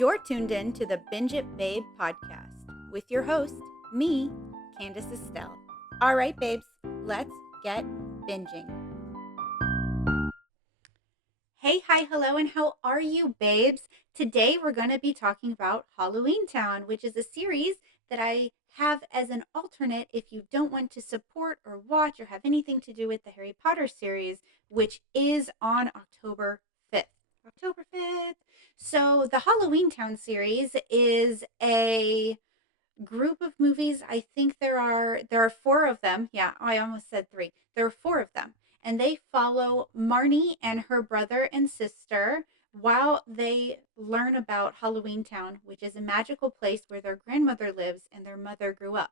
You're tuned in to the Binge It Babe podcast with your host, me, Candace Estelle. All right, babes, let's get binging. Hey, hi, hello, and how are you, babes? Today we're going to be talking about Halloweentown, which is a series that I have as an alternate if you don't want to support or watch or have anything to do with the Harry Potter series, which is on October 5th. October 5th. So the Halloweentown series is a group of movies. I think there are four of them. Yeah, I almost said three. There are four of them, and they follow Marnie and her brother and sister while they learn about Halloweentown, which is a magical place where their grandmother lives and their mother grew up.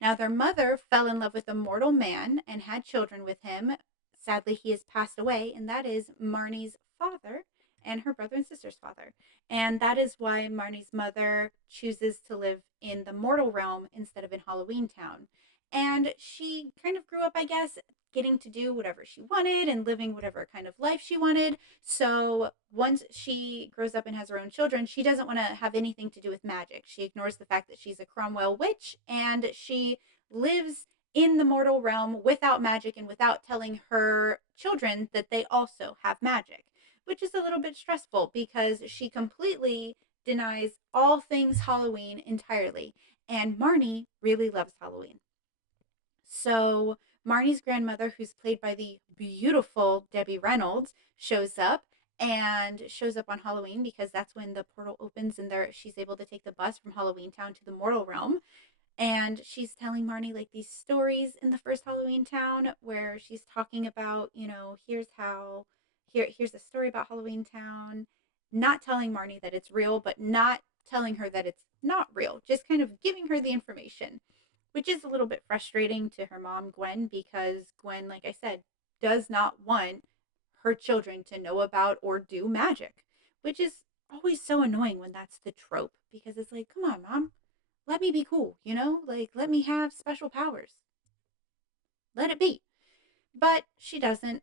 Now, their mother fell in love with a mortal man and had children with him. Sadly, he has passed away, and that is Marnie's father and her brother and sister's father. And that is why Marnie's mother chooses to live in the mortal realm instead of in Halloweentown. And she kind of grew up, I guess, getting to do whatever she wanted and living whatever kind of life she wanted. So once she grows up and has her own children, she doesn't want to have anything to do with magic. She ignores the fact that she's a Cromwell witch, and she lives in the mortal realm without magic and without telling her children that they also have magic, which is a little bit stressful because she completely denies all things Halloween entirely. And Marnie really loves Halloween. So Marnie's grandmother, who's played by the beautiful Debbie Reynolds, shows up on Halloween because that's when the portal opens and she's able to take the bus from Halloweentown to the mortal realm. And she's telling Marnie like these stories in the first Halloweentown where she's talking about, here's a story about Halloweentown, not telling Marnie that it's real, but not telling her that it's not real, just kind of giving her the information, which is a little bit frustrating to her mom, Gwen, because Gwen, like I said, does not want her children to know about or do magic, which is always so annoying when that's the trope because it's like, come on, mom, let me be cool, Like, let me have special powers. Let it be. But she doesn't.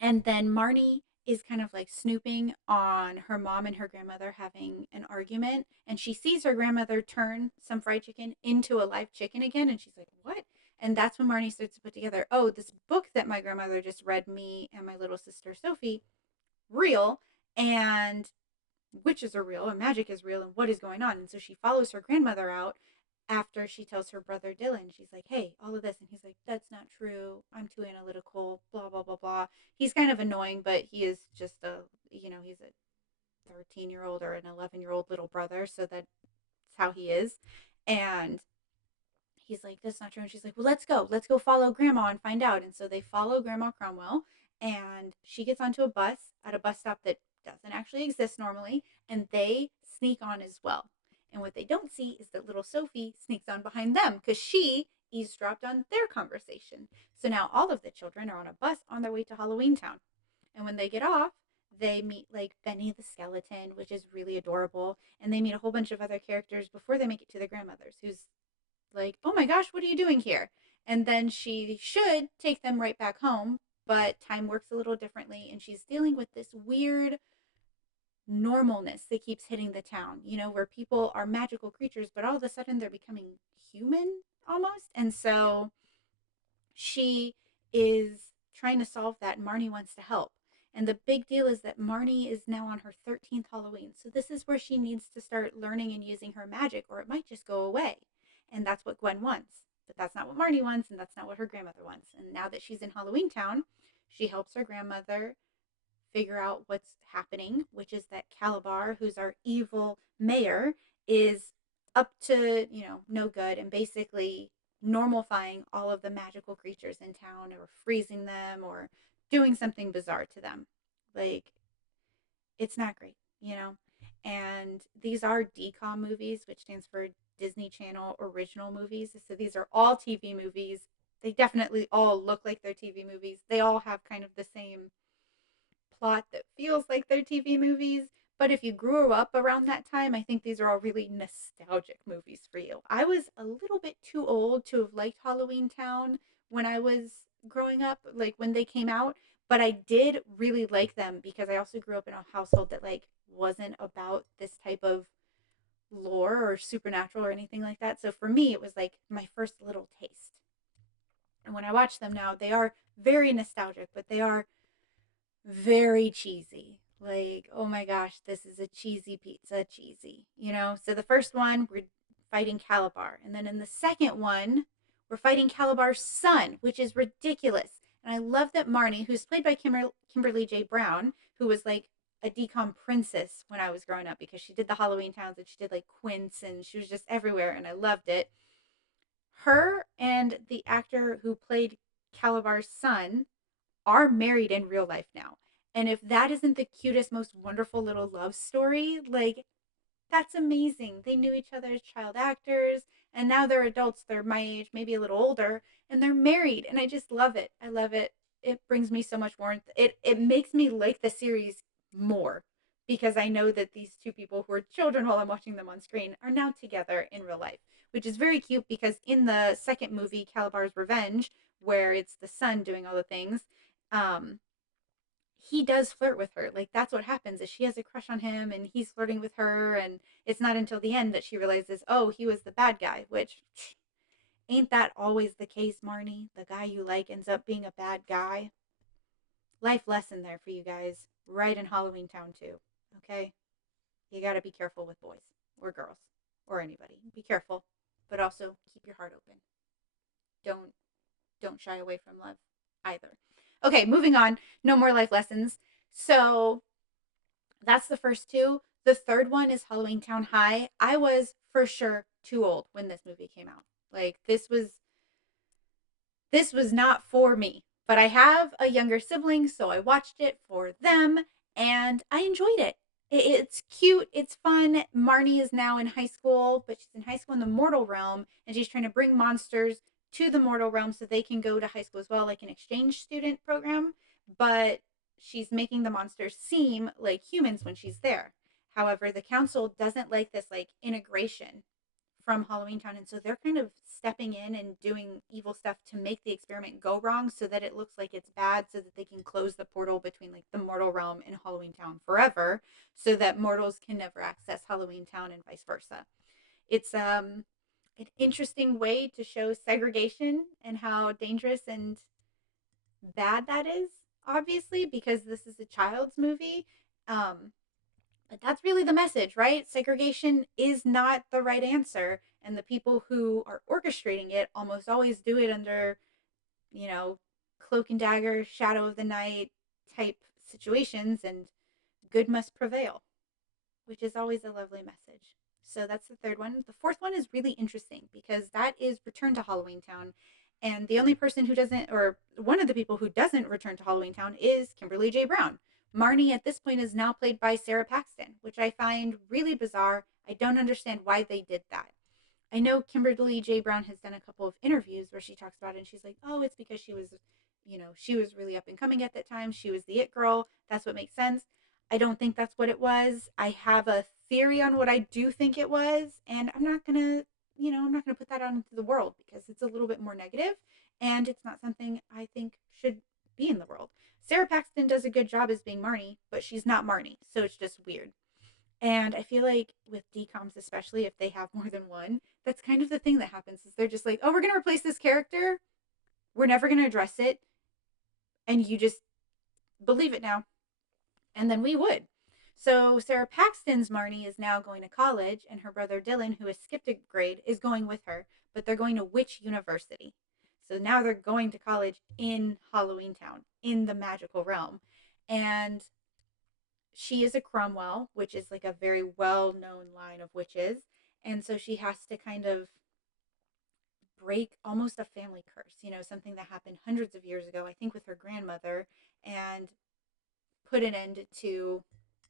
And then Marnie is kind of like snooping on her mom and her grandmother having an argument. And she sees her grandmother turn some fried chicken into a live chicken again. And she's like, what? And that's when Marnie starts to put together, oh, this book that my grandmother just read me and my little sister Sophie, real. And witches are real and magic is real and what is going on. And so she follows her grandmother out after she tells her brother Dylan, she's like, hey, all of this. And he's like, that's not true. I'm too analytical, blah, blah, blah, blah. He's kind of annoying, but he is just he's a 13-year-old or an 11-year-old little brother. So that's how he is. And he's like, that's not true. And she's like, well, let's go. Let's go follow grandma and find out. And so they follow Grandma Cromwell, and she gets onto a bus at a bus stop that doesn't actually exist normally. And they sneak on as well. And what they don't see is that little Sophie sneaks on behind them because she eavesdropped on their conversation. So now all of the children are on a bus on their way to Halloweentown. And when they get off, they meet like Benny the skeleton, which is really adorable. And they meet a whole bunch of other characters before they make it to their grandmother's, who's like, oh my gosh, what are you doing here? And then she should take them right back home, but time works a little differently. And she's dealing with this weird normalness that keeps hitting the town, where people are magical creatures, but all of a sudden they're becoming human almost. And so she is trying to solve that, and Marnie wants to help. And the big deal is that Marnie is now on her 13th Halloween. So this is where she needs to start learning and using her magic, or it might just go away. And that's what Gwen wants. But that's not what Marnie wants, and that's not what her grandmother wants. And now that she's in Halloweentown, she helps her grandmother figure out what's happening, which is that Calabar, who's our evil mayor, is up to, no good and basically normalifying all of the magical creatures in town or freezing them or doing something bizarre to them. Like, it's not great. And these are DCOM movies, which stands for Disney Channel Original Movies. So these are all TV movies. They definitely all look like they're TV movies. They all have kind of the same plot that feels like they're TV movies. But if you grew up around that time, I think these are all really nostalgic movies for you. I was a little bit too old to have liked Halloweentown when I was growing up, like when they came out. But I did really like them because I also grew up in a household that like wasn't about this type of lore or supernatural or anything like that. So for me, it was like my first little taste. And when I watch them now, they are very nostalgic, but they are very cheesy. Like, oh my gosh, this is a cheesy pizza, cheesy. So the first one, we're fighting Calabar. And then in the second one, we're fighting Calabar's son, which is ridiculous. And I love that Marnie, who's played by Kimberly J. Brown, who was like a decom princess when I was growing up because she did the Halloween towns and she did like Quince and she was just everywhere and I loved it. Her and the actor who played Calabar's son are married in real life now. And if that isn't the cutest, most wonderful little love story, like that's amazing. They knew each other as child actors and now they're adults. They're my age, maybe a little older, and they're married. And I just love it. I love it. It brings me so much warmth. It makes me like the series more because I know that these two people who are children while I'm watching them on screen are now together in real life, which is very cute because in the second movie, Calabar's Revenge, where it's the son doing all the things, um, he does flirt with her. Like that's what happens is she has a crush on him and he's flirting with her and it's not until the end that she realizes, "Oh, he was the bad guy," which ain't that always the case, Marnie? The guy you like ends up being a bad guy. Life lesson there for you guys, right in Halloweentown too. Okay? You got to be careful with boys or girls or anybody. Be careful, but also keep your heart open. Don't don't shy away from love either. Okay, moving on. No more life lessons. So that's the first two. The third one is Halloweentown High. I was for sure too old when this movie came out. Like this was not for me. But I have a younger sibling, so I watched it for them and I enjoyed it. It's cute, it's fun. Marnie is now in high school, but she's in high school in the mortal realm and she's trying to bring monsters to the mortal realm so they can go to high school as well, like an exchange student program. But she's making the monsters seem like humans when she's there. However, the council doesn't like this like integration from Halloweentown, and so they're kind of stepping in and doing evil stuff to make the experiment go wrong, so that it looks like it's bad, so that they can close the portal between like the mortal realm and Halloweentown forever, so that mortals can never access Halloweentown and vice versa. It's an interesting way to show segregation and how dangerous and bad that is, obviously, because this is a child's movie. Um, but that's really the message, right? Segregation is not the right answer. And the people who are orchestrating it almost always do it under, you know, cloak and dagger, shadow of the night type situations, and good must prevail, which is always a lovely message. So that's the third one. The fourth one is really interesting because that is Return to Halloweentown. And the only person who doesn't, or one of the people who doesn't return to Halloweentown is Kimberly J. Brown. Marnie at this point is now played by Sarah Paxton, which I find really bizarre. I don't understand why they did that. I know Kimberly J. Brown has done a couple of interviews where she talks about it and she's like, oh, it's because she was really up and coming at that time. She was the it girl. That's what makes sense. I don't think that's what it was. I have a theory on what I do think it was, and I'm not gonna put that out into the world because it's a little bit more negative, and it's not something I think should be in the world. Sarah Paxton does a good job as being Marnie, but she's not Marnie, so it's just weird. And I feel like with DComs, especially if they have more than one, that's kind of the thing that happens is they're just like, oh, we're gonna replace this character. We're never gonna address it, and you just believe it now. And then we would. So Sarah Paxton's Marnie is now going to college, and her brother Dylan, who has skipped a grade, is going with her, but they're going to Witch University. So now they're going to college in Halloweentown, in the magical realm. And she is a Cromwell, which is like a very well known line of witches. And so she has to kind of break almost a family curse, something that happened hundreds of years ago, I think with her grandmother, and put an end to,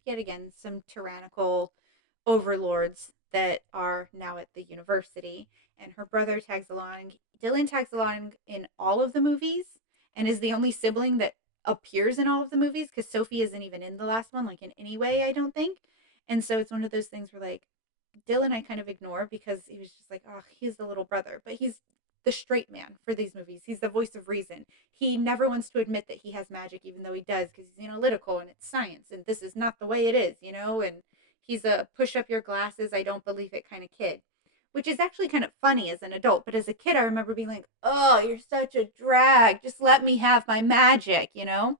yet again, some tyrannical overlords that are now at the university. And her brother tags along. Dylan tags along in all of the movies and is the only sibling that appears in all of the movies because Sophie isn't even in the last one, like in any way, I don't think. And so it's one of those things where, like, Dylan I kind of ignore because he was just like, oh, he's the little brother. But he's the straight man for these movies. He's the voice of reason. He never wants to admit that he has magic, even though he does, because he's analytical and it's science and this is not the way it is, you know? And he's a push up your glasses, I don't believe it kind of kid, which is actually kind of funny as an adult. But as a kid, I remember being like, oh, you're such a drag. Just let me have my magic, you know?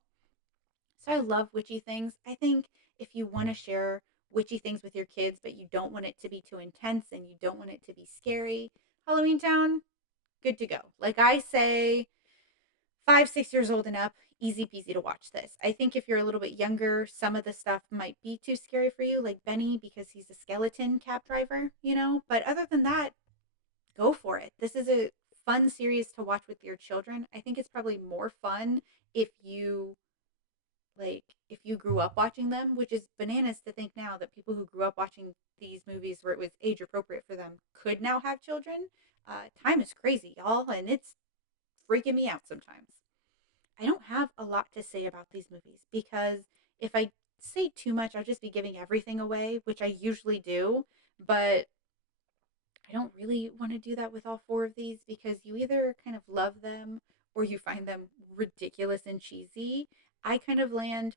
So I love witchy things. I think if you want to share witchy things with your kids, but you don't want it to be too intense and you don't want it to be scary, Halloweentown, good to go. Like I say, 5, 6 years old and up, easy peasy to watch this. I think if you're a little bit younger, some of the stuff might be too scary for you, like Benny, because he's a skeleton cab driver, you know? But other than that, go for it. This is a fun series to watch with your children. I think it's probably more fun if you if you grew up watching them, which is bananas to think now that people who grew up watching these movies where it was age appropriate for them could now have children. Time is crazy, y'all, and it's freaking me out sometimes. I don't have a lot to say about these movies because if I say too much, I'll just be giving everything away, which I usually do. But I don't really want to do that with all four of these because you either kind of love them or you find them ridiculous and cheesy. I kind of land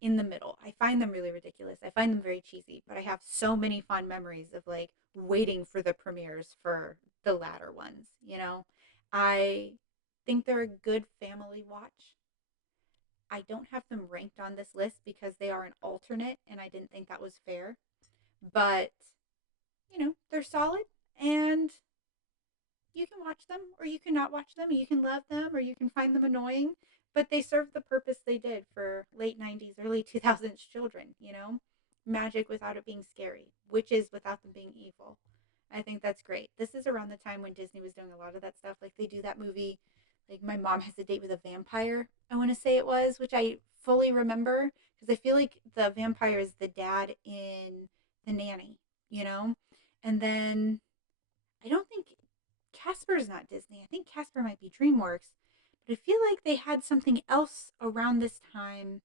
in the middle. I find them really ridiculous. I find them very cheesy, but I have so many fond memories of like waiting for the premieres for the latter ones, you know? I think they're a good family watch. I don't have them ranked on this list because they are an alternate and I didn't think that was fair. But, you know, they're solid and you can watch them or you can not watch them. You can love them or you can find them annoying, but they serve the purpose they did for late 90s, early 2000s children, you know? Magic without it being scary, witches without them being evil. I think that's great. This is around the time when Disney was doing a lot of that stuff. Like they do that movie, like My Mom Has a Date with a Vampire, I want to say it was, which I fully remember because I feel like the vampire is the dad in The Nanny, you know? And then I don't think Casper's not Disney. I think Casper might be DreamWorks. But I feel like they had something else around this time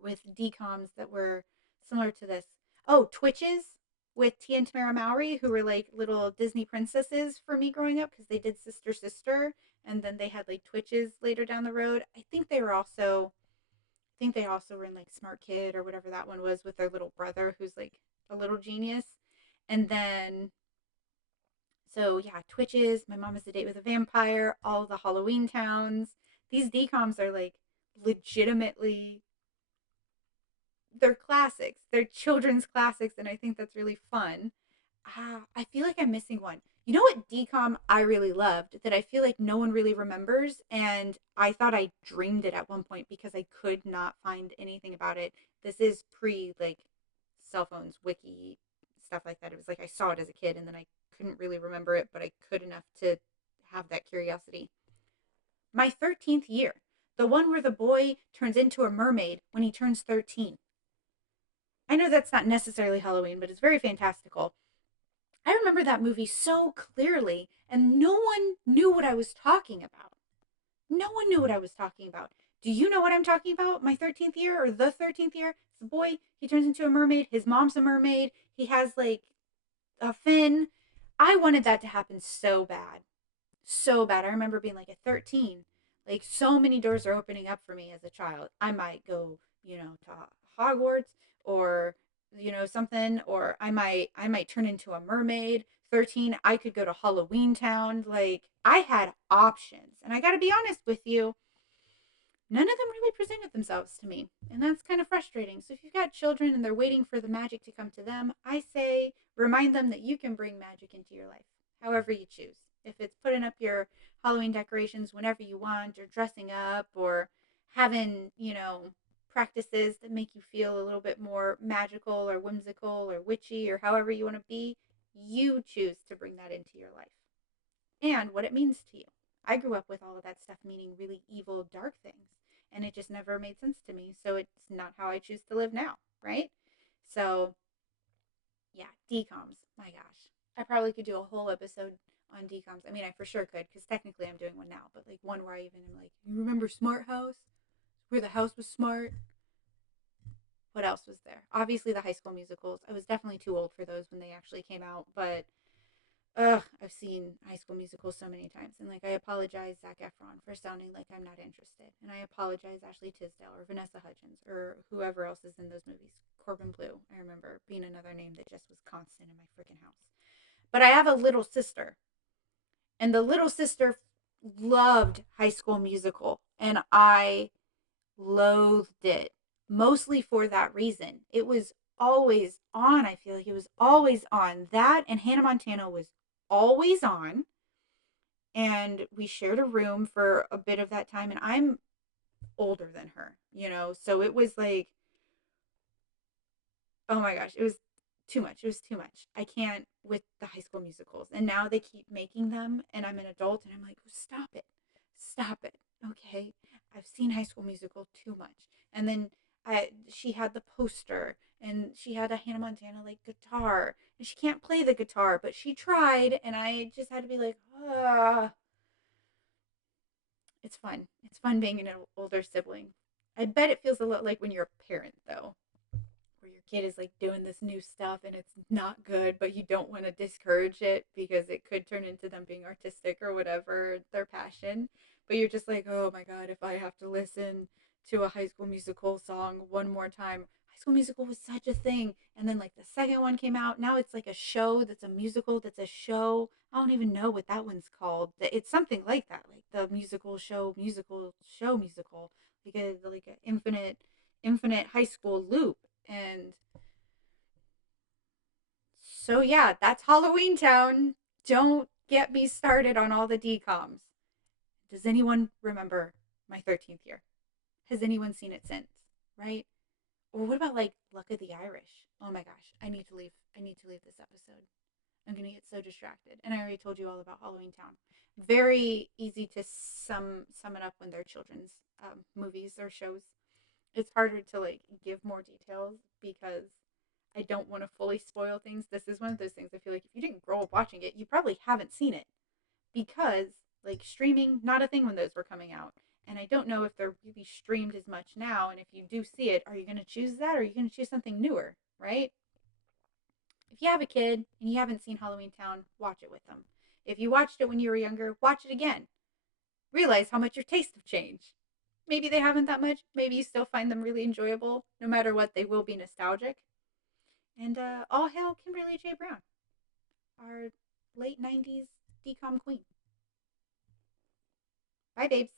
with DComs that were similar to this. Oh, Twitches with Tia and Tamara Mowry, who were like little Disney princesses for me growing up because they did Sister Sister, and then they had like Twitches later down the road. I think they also were in like Smart Kid or whatever that one was with their little brother who's like a little genius. And then so yeah, Twitches, My Mom Has a Date with a Vampire, all the Halloween towns. These DComs are like legitimately they're classics. They're children's classics, and I think that's really fun. I feel like I'm missing one. You know what DCOM I really loved that I feel like no one really remembers, and I thought I dreamed it at one point because I could not find anything about it. This is pre like cell phones, wiki stuff like that. It was like I saw it as a kid, and then I couldn't really remember it, but I could enough to have that curiosity. My 13th year, the one where the boy turns into a mermaid when he turns 13. I know that's not necessarily Halloween, but it's very fantastical. I remember that movie so clearly, and no one knew what I was talking about. No one knew what I was talking about. Do you know what I'm talking about? My 13th year or the 13th year? It's a boy. He turns into a mermaid. His mom's a mermaid. He has like a fin. I wanted that to happen so bad. So bad. I remember being like at 13, like so many doors are opening up for me as a child. I might go, you know, to Hogwarts or something or I might turn into a mermaid. 13, I could go to Halloweentown. Like I had options. And I got to be honest with you, none of them really presented themselves to me. And that's kind of frustrating. So if you've got children and they're waiting for the magic to come to them, I say remind them that you can bring magic into your life however you choose. If it's putting up your Halloween decorations whenever you want, or dressing up, or having, practices that make you feel a little bit more magical or whimsical or witchy or however you want to be, you choose to bring that into your life and what it means to you. I grew up with all of that stuff meaning really evil, dark things, and it just never made sense to me. So it's not how I choose to live now, right? So, yeah, DComs. My gosh. I probably could do a whole episode on DComs. I mean, I for sure could, because technically I'm doing one now, but like one where I even am like, you remember Smart House? Where the house was smart? What else was there? Obviously, the High School Musicals. I was definitely too old for those when they actually came out, but Ugh, I've seen High School Musical so many times, and like I apologize, Zac Efron, for sounding like I'm not interested, and I apologize, Ashley Tisdale or Vanessa Hudgens or whoever else is in those movies. Corbin Blue, I remember being another name that just was constant in my freaking house. But I have a little sister, and the little sister loved High School Musical, and I loathed it, mostly for that reason. It was always on. I feel like it was always on. That and Hannah Montana was always on. And we shared a room for a bit of that time. And I'm older than her, So it was like, oh my gosh, it was too much. It was too much. I can't with the High School Musicals. And now they keep making them. And I'm an adult. And I'm like, stop it. Stop it. Okay. I've seen High School Musical too much. And then she had the poster and she had a Hannah Montana like guitar and she can't play the guitar, but she tried. And I just had to be like, it's fun. It's fun being an older sibling. I bet it feels a lot like when you're a parent, though, where your kid is like doing this new stuff and it's not good, but you don't want to discourage it because it could turn into them being artistic or whatever, their passion. But you're just like, oh my God, if I have to listen to a High School Musical song one more time. High School Musical was such a thing. And then like the second one came out. Now it's like a show that's a musical that's a show. I don't even know what that one's called. It's something like that, like the musical, because like an infinite high school loop. And so yeah, that's Halloweentown. Don't get me started on all the DComs. Does anyone remember my 13th year? Has anyone seen it since? Right? Or what about like Luck of the Irish? Oh my gosh, I need to leave. I need to leave this episode. I'm gonna get so distracted. And I already told you all about Halloweentown. Very easy to sum it up when they're children's movies or shows. It's harder to like give more details because I don't want to fully spoil things. This is one of those things I feel like if you didn't grow up watching it, you probably haven't seen it because like streaming, not a thing when those were coming out. And I don't know if they're really streamed as much now. And if you do see it, are you going to choose that or are you going to choose something newer, right? If you have a kid and you haven't seen Halloweentown, watch it with them. If you watched it when you were younger, watch it again. Realize how much your tastes have changed. Maybe they haven't that much. Maybe you still find them really enjoyable. No matter what, they will be nostalgic. And all hail Kimberly J. Brown, our late 90s decom queen. Bye, babes.